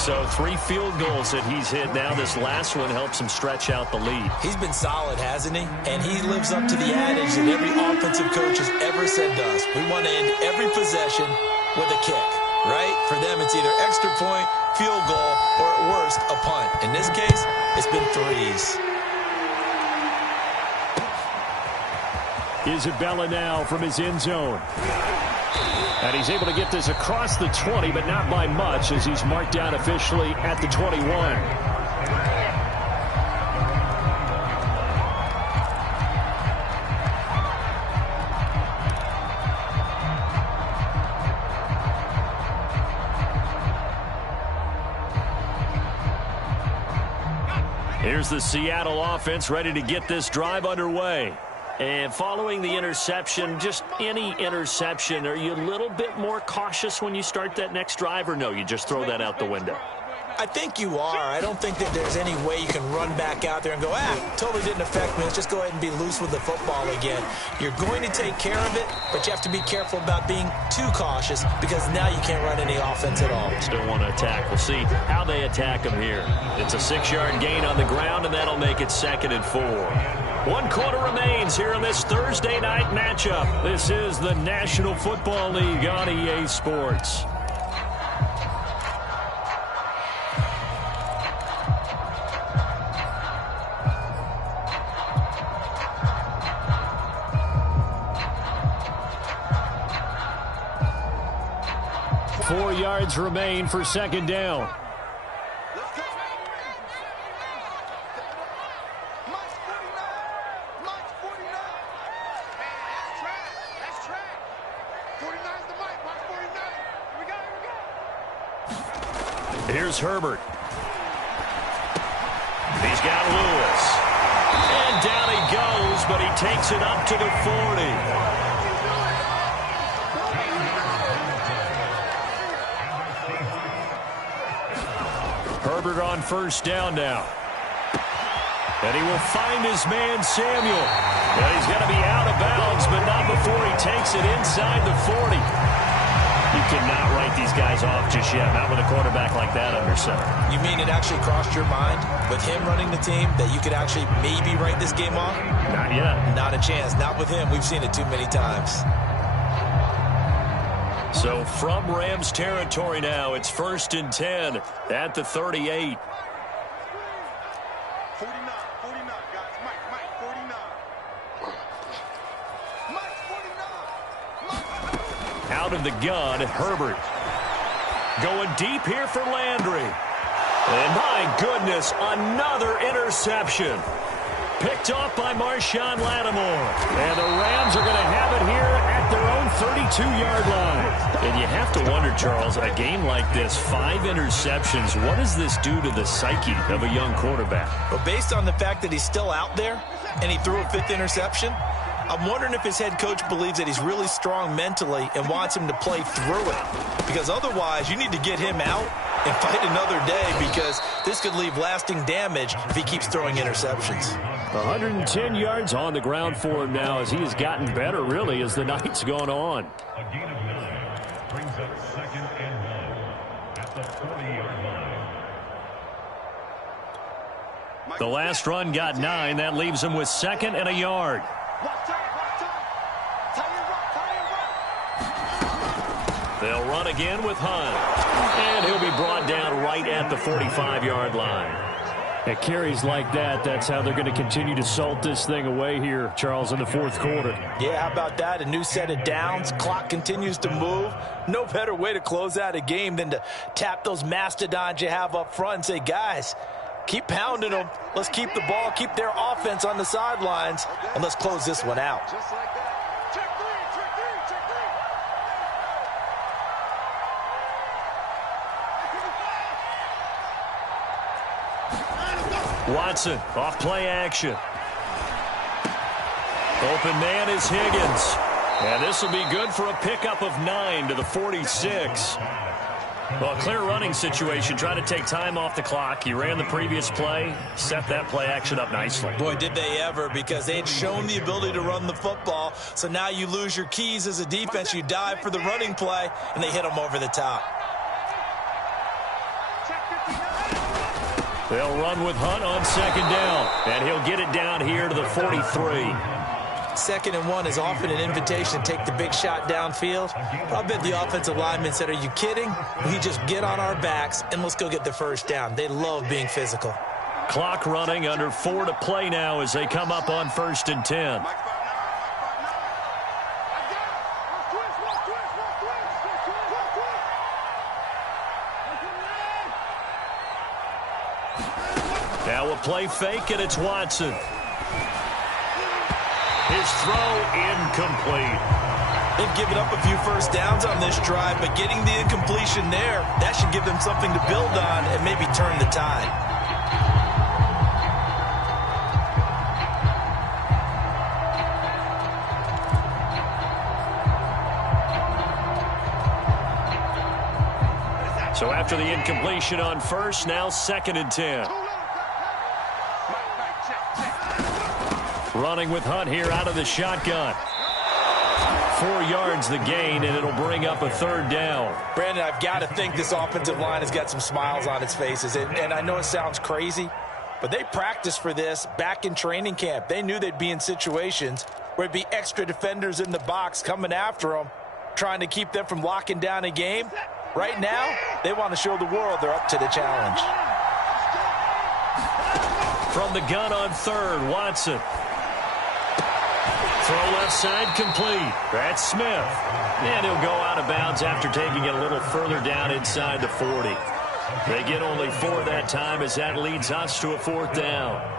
So 3 field goals that he's hit now. This last one helps him stretch out the lead. He's been solid, hasn't he? And he lives up to the adage that every offensive coach has ever said to us. We want to end every possession with a kick, right? For them, it's either extra point, field goal, or at worst, a punt. In this case, it's been 3s. Isabella now from his end zone. And he's able to get this across the 20, but not by much, as he's marked down officially at the 21. Here's the Seattle offense ready to get this drive underway. And following the interception, just any interception, are you a little bit more cautious when you start that next drive, or no, you just throw that out the window? I think you are. I don't think that there's any way you can run back out there and go, totally didn't affect me. Let's just go ahead and be loose with the football again. You're going to take care of it, but you have to be careful about being too cautious, because now you can't run any offense at all. Still want to attack. We'll see how they attack him here. It's a 6-yard gain on the ground, and that'll make it 2nd and 4. 1 quarter remains here in this Thursday night matchup. This is the National Football League on EA Sports. Four yards remain for 2nd down. Here's Herbert. He's got Lewis. And down he goes, but he takes it up to the 40. Herbert on 1st down now. And he will find his man Samuel. And he's going to be out of bounds, but not before he takes it inside the 40. You cannot write these guys off just yet, not with a quarterback like that under center. You mean it actually crossed your mind with him running the team that you could actually maybe write this game off? Not yet. Not a chance. Not with him. We've seen it too many times. So from Rams territory now, it's 1st and 10 at the 38. 49, guys. Mike, 49. Mike, 49. Out of the gun, Herbert. Going deep here for Landry. And my goodness, another interception. Picked off by Marshawn Lattimore. And the Rams are going to have it here at their own 32-yard line. And you have to wonder, Charles, a game like this, 5 interceptions, what does this do to the psyche of a young quarterback? Well, based on the fact that he's still out there and he threw a 5th interception, I'm wondering if his head coach believes that he's really strong mentally and wants him to play through it. Because otherwise, you need to get him out and fight another day, because this could leave lasting damage if he keeps throwing interceptions. 110 yards on the ground for him now as he has gotten better, really, as the night's gone on. A gain of 9 brings up 2nd and 1 at the 40-yard line. The last run got 9. That leaves him with 2nd and a yard. They'll run again with Hunt. And he'll be brought down right at the 45-yard line. At carries like that, that's how they're going to continue to salt this thing away here, Charles, in the 4th quarter. Yeah, how about that? A new set of downs. Clock continues to move. No better way to close out a game than to tap those mastodons you have up front and say, guys, keep pounding them. Let's keep the ball, keep their offense on the sidelines, and let's close this one out. Just like that. Check three. Watson off play action. Open man is Higgins. And this will be good for a pickup of 9 to the 46. Well, clear running situation. Trying to take time off the clock. He ran the previous play, set that play action up nicely. Boy, did they ever, because they had shown the ability to run the football. So now you lose your keys as a defense. You dive for the running play, and they hit them over the top. They'll run with Hunt on 2nd down, and he'll get it down here to the 43. 2nd and 1 is often an invitation to take the big shot downfield. But I bet the offensive linemen said, are you kidding? We just get on our backs and let's go get the 1st down. They love being physical. Clock running, under 4 to play now as they come up on 1st and 10. Now a play fake, and it's Watson. His throw incomplete. They've given up a few 1st downs on this drive, but getting the incompletion there, that should give them something to build on and maybe turn the tide. So after the incompletion on 1st, now 2nd and 10. Running with Hunt here out of the shotgun. 4 yards the gain, and it'll bring up a 3rd down. Brandon, I've got to think this offensive line has got some smiles on its faces. And I know it sounds crazy, but they practiced for this back in training camp. They knew they'd be in situations where it'd be extra defenders in the box coming after them, trying to keep them from locking down a game. Right now, they want to show the world they're up to the challenge. From the gun on 3rd, Watson. Throw left side complete. That's Smith. And he'll go out of bounds after taking it a little further down inside the 40. They get only 4 that time as that leads us to a 4th down.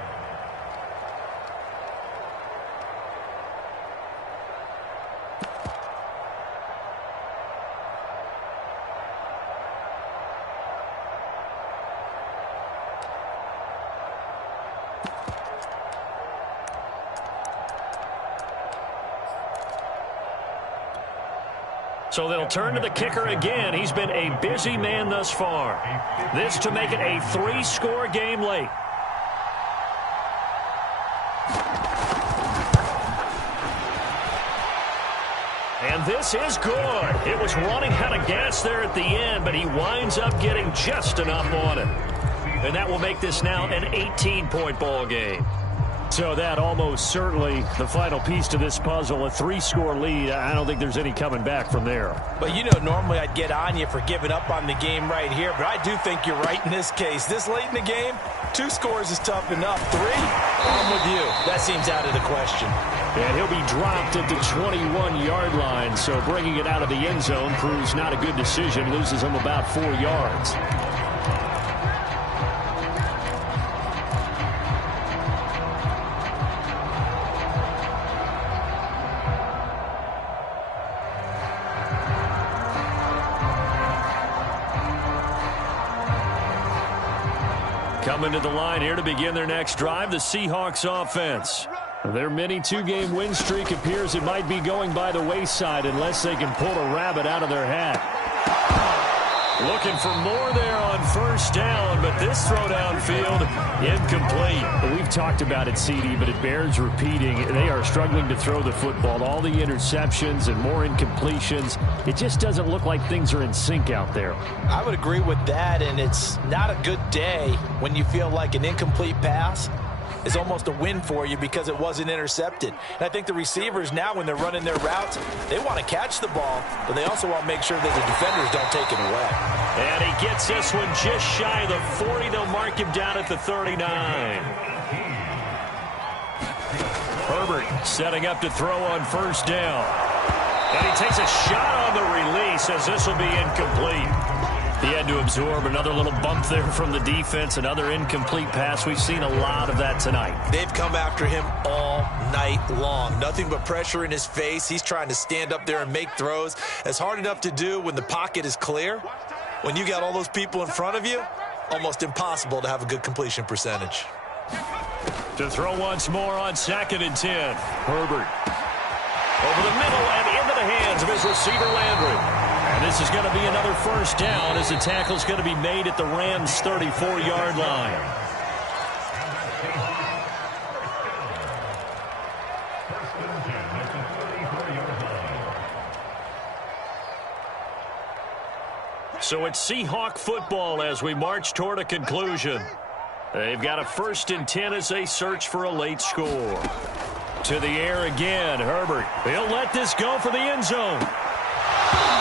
So they'll turn to the kicker again. He's been a busy man thus far. This to make it a 3-score game late. And And this is good. It was running out of gas there at the end, but he winds up getting just enough on it. And that will make this now an 18-point ball game. So that almost certainly the final piece to this puzzle, a 3-score lead. I don't think there's any coming back from there. But, you know, normally I'd get on you for giving up on the game right here, but I do think you're right in this case. This late in the game, 2 scores is tough enough. 3, I'm with you. That seems out of the question. And he'll be dropped at the 21-yard line, so bringing it out of the end zone proves not a good decision. Loses him about 4 yards. Coming to the line here to begin their next drive, the Seahawks offense. Their mini 2-game win streak appears it might be going by the wayside unless they can pull a rabbit out of their hat. Looking for more there on first down, but this throw downfield incomplete. We've talked about it, CD, but it bears repeating. They are struggling to throw the football. All the interceptions and more incompletions. It just doesn't look like things are in sync out there. I would agree with that, and it's not a good day when you feel like an incomplete pass is almost a win for you because it wasn't intercepted. And I think the receivers now, when they're running their routes, they want to catch the ball, but they also want to make sure that the defenders don't take it away. And he gets this one just shy of the 40. They'll mark him down at the 39. Herbert setting up to throw on first down. And he takes a shot on the release as this will be incomplete. He had to absorb another little bump there from the defense, another incomplete pass. We've seen a lot of that tonight. They've come after him all night long. Nothing but pressure in his face. He's trying to stand up there and make throws. It's hard enough to do when the pocket is clear. When you got all those people in front of you, almost impossible to have a good completion percentage. To throw once more on 2nd and 10. Herbert over the middle and into the hands of his receiver Landry. And this is going to be another first down as the tackle's going to be made at the Rams' 34-yard line. So it's Seahawk football as we march toward a conclusion. They've got a 1st and 10 as they search for a late score. To the air again, Herbert. He'll let this go for the end zone.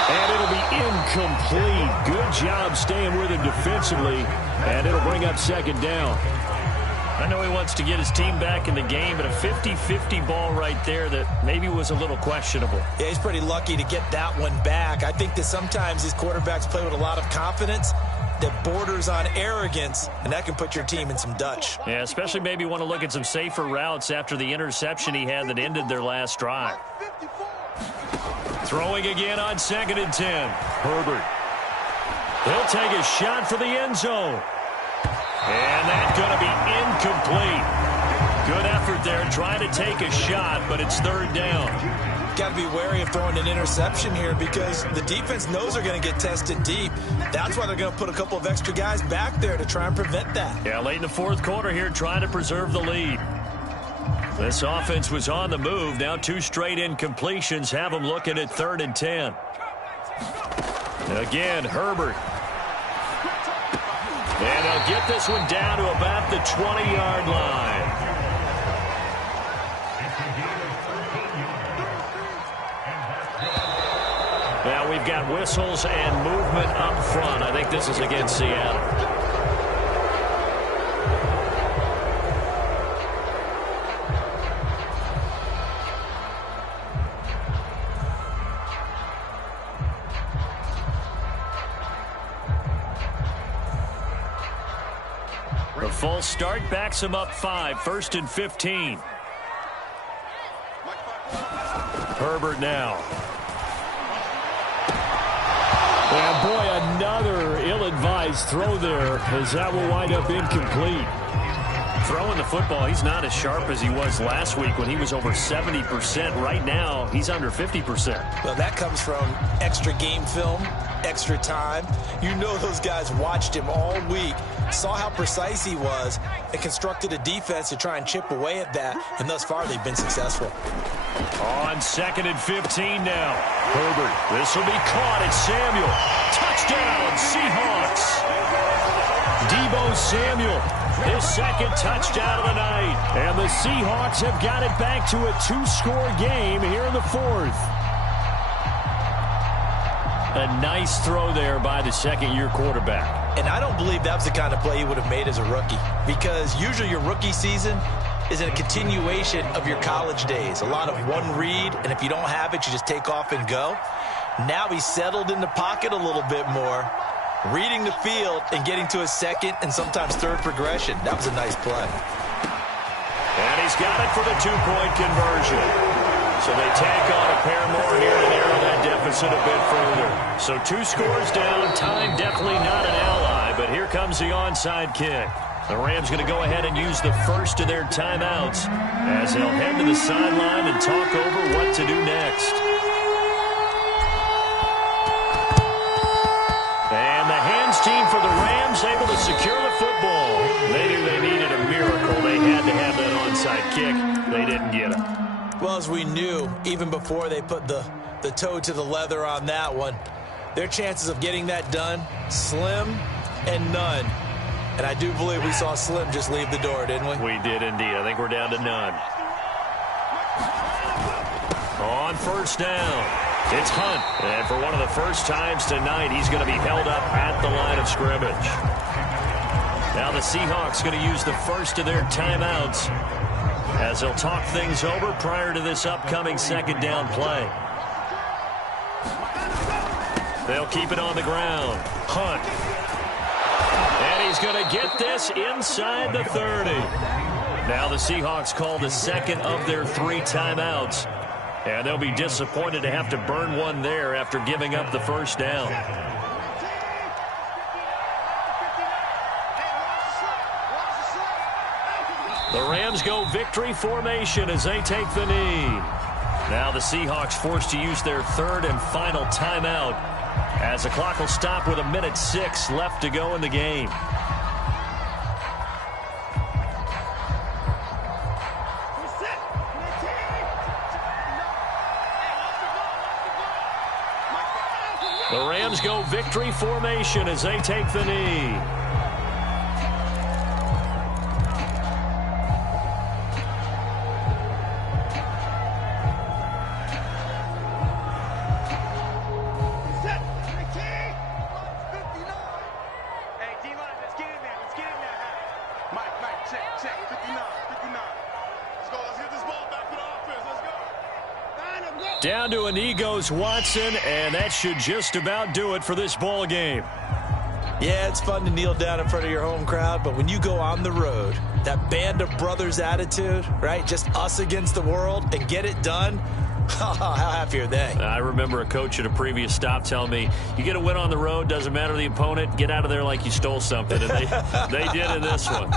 And it'll be incomplete. Good job staying with him defensively. And it'll bring up 2nd down. I know he wants to get his team back in the game, but a 50-50 ball right there that maybe was a little questionable. Yeah, he's pretty lucky to get that one back. I think that sometimes these quarterbacks play with a lot of confidence that borders on arrogance, and that can put your team in some Dutch. Yeah, especially maybe want to look at some safer routes after the interception he had that ended their last drive. Throwing again on 2nd and 10. Herbert. He'll take a shot for the end zone. And that's going to be incomplete. Good effort there trying to take a shot, but it's 3rd down. Got to be wary of throwing an interception here because the defense knows they're going to get tested deep. That's why they're going to put a couple of extra guys back there to try and prevent that. Yeah, late in the 4th quarter here trying to preserve the lead. This offense was on the move. Now 2 straight incompletions have them looking at 3rd and 10. Again, Herbert. And they'll get this one down to about the 20-yard line. Now we've got whistles and movement up front. I think this is against Seattle. The full start backs him up 5, 1st and 15. Herbert now. And boy, another ill-advised throw there as that will wind up incomplete. Throwing the football, he's not as sharp as he was last week when he was over 70%. Right now, he's under 50%. Well, that comes from extra game film, extra time. You know those guys watched him all week, saw how precise he was, and constructed a defense to try and chip away at that, and thus far they've been successful. On 2nd and 15 now. Herbert, this will be caught. It's Samuel. Touchdown, Seahawks. Deebo Samuel, his second touchdown of the night. And the Seahawks have got it back to a 2-score game here in the 4th. A nice throw there by the second-year quarterback. And I don't believe that was the kind of play he would have made as a rookie, because usually your rookie season is a continuation of your college days. A lot of one read, and if you don't have it, you just take off and go. Now he's settled in the pocket a little bit more, reading the field and getting to his second and sometimes third progression. That was a nice play. And he's got it for the 2-point conversion. So they tack on a pair more here to narrow that deficit a bit further. So 2 scores down. Time definitely not an ally, but here comes the onside kick. The Rams going to go ahead and use the first of their timeouts as they'll head to the sideline and talk over what to do next. And the hands team for the Rams able to secure the football. They knew they needed a miracle. They had to have that onside kick. They didn't get it. Well, as we knew, even before they put the toe to the leather on that one, their chances of getting that done, slim and none. And I do believe we saw Slim just leave the door, didn't we? We did indeed. I think we're down to none. On first down, it's Hunt. And for one of the first times tonight, he's going to be held up at the line of scrimmage. Now the Seahawks going to use the first of their timeouts as they'll talk things over prior to this upcoming second down play. They'll keep it on the ground. Hunt. And he's going to get this inside the 30. Now the Seahawks call the second of their 3 timeouts. And they'll be disappointed to have to burn one there after giving up the first down. The Rams go victory formation as they take the knee. Now the Seahawks forced to use their 3rd and final timeout as the clock will stop with 1:06 left to go in the game. The Rams go victory formation as they take the knee. Down to a knee goes Watson, and that should just about do it for this ball game. Yeah, it's fun to kneel down in front of your home crowd, but when you go on the road, that band of brothers attitude, right, just us against the world, and get it done, how happy are they? I remember a coach at a previous stop telling me, you get a win on the road, doesn't matter the opponent, get out of there like you stole something, and they did in this one.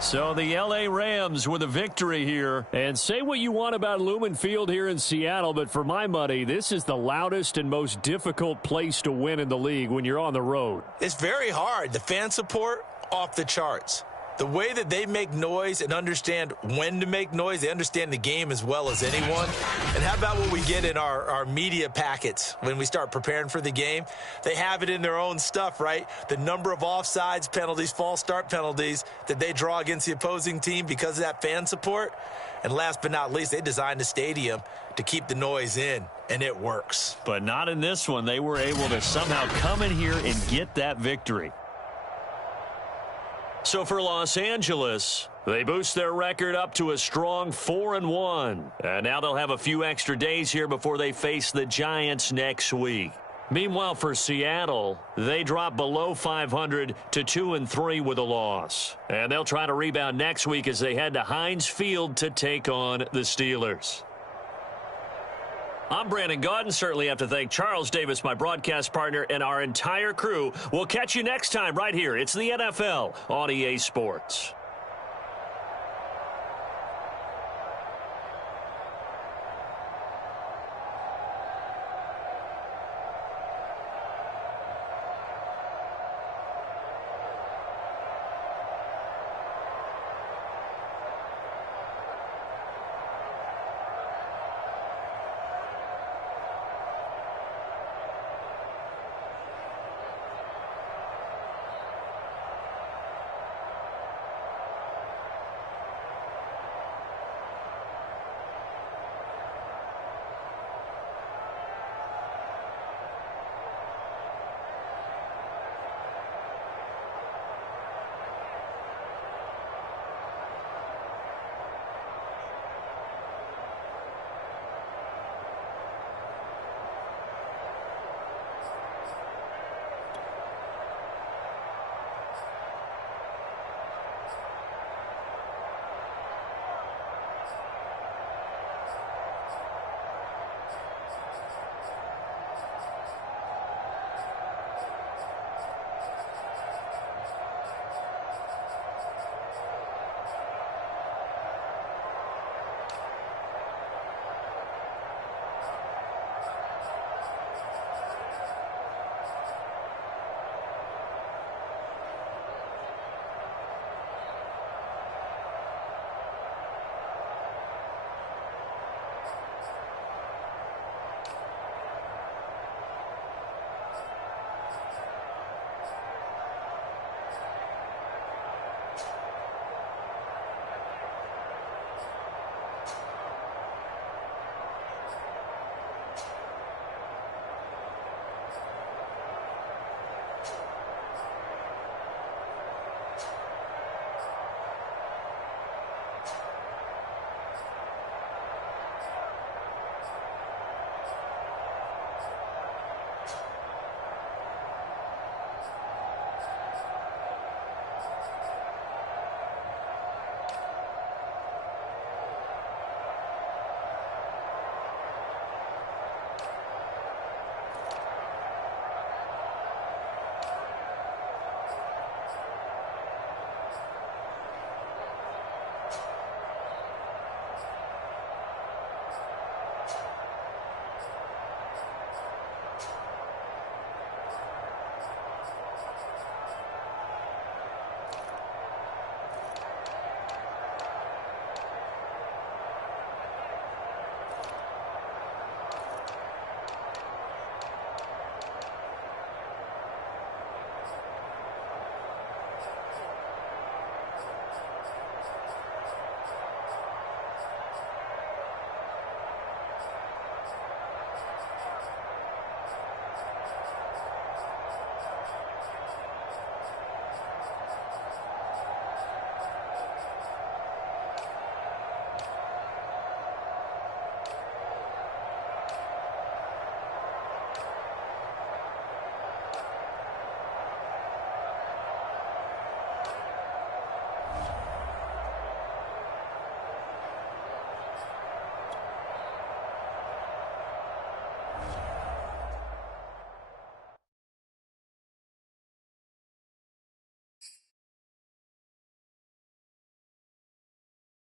So the L.A. Rams with a victory here. And say what you want about Lumen Field here in Seattle, but for my money, this is the loudest and most difficult place to win in the league when you're on the road. It's very hard. The fan support, off the charts. The way that they make noise and understand when to make noise, they understand the game as well as anyone. And how about what we get in our media packets when we start preparing for the game? They have it in their own stuff, right? The number of offsides penalties, false start penalties that they draw against the opposing team because of that fan support. And last but not least, they designed the stadium to keep the noise in, and it works. But not in this one. They were able to somehow come in here and get that victory. So for Los Angeles, they boost their record up to a strong 4-1. And now they'll have a few extra days here before they face the Giants next week. Meanwhile, for Seattle, they drop below 500 to 2-3 with a loss. And they'll try to rebound next week as they head to Heinz Field to take on the Steelers. I'm Brandon Gaudin. Certainly have to thank Charles Davis, my broadcast partner, and our entire crew. We'll catch you next time right here. It's the NFL on EA Sports.